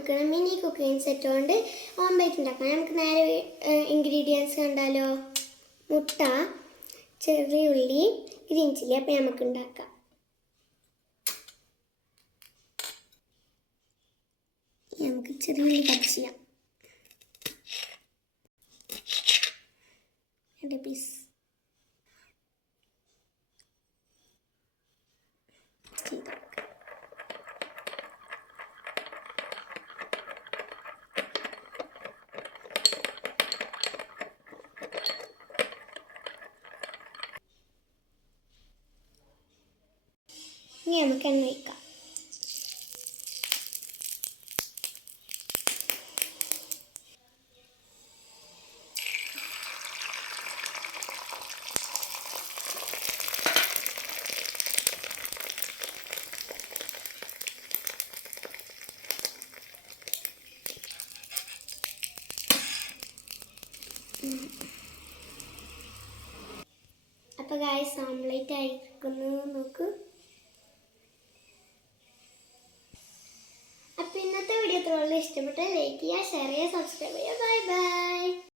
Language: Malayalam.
നമുക്ക് മിനി കുക്കിംഗ് സെറ്റ് കൊണ്ട് ഓംലെറ്റ് ഉണ്ടാക്കാം. നമുക്ക് നേരെ ഇൻഗ്രീഡിയൻസ് കണ്ടാലോ. മുട്ട, ചെറിയ ഉള്ളി, ഗ്രീൻ ചില്ലി. അപ്പം നമുക്ക് ഉണ്ടാക്കാം. നമുക്ക് ചെറിയ ഉള്ളി കട്ട് ചെയ്യാം. പീസ് ഇനി നമുക്ക് എണ്ണ ഒഴിക്കാം. അപ്പോൾ ഗായ്സ് ഓംലെറ്റ് ആയിരിക്കുന്നു. നോക്കൂ. അപ്പോൾ ഇന്നത്തെ വീഡിയോ ഇത്രയുള്ളൂ. ഇഷ്ടപ്പെട്ടാൽ ലൈക്ക് ചെയ്യുക, ഷെയർ ചെയ്യുക, സബ്സ്ക്രൈബ് ചെയ്യുക. Bye bye.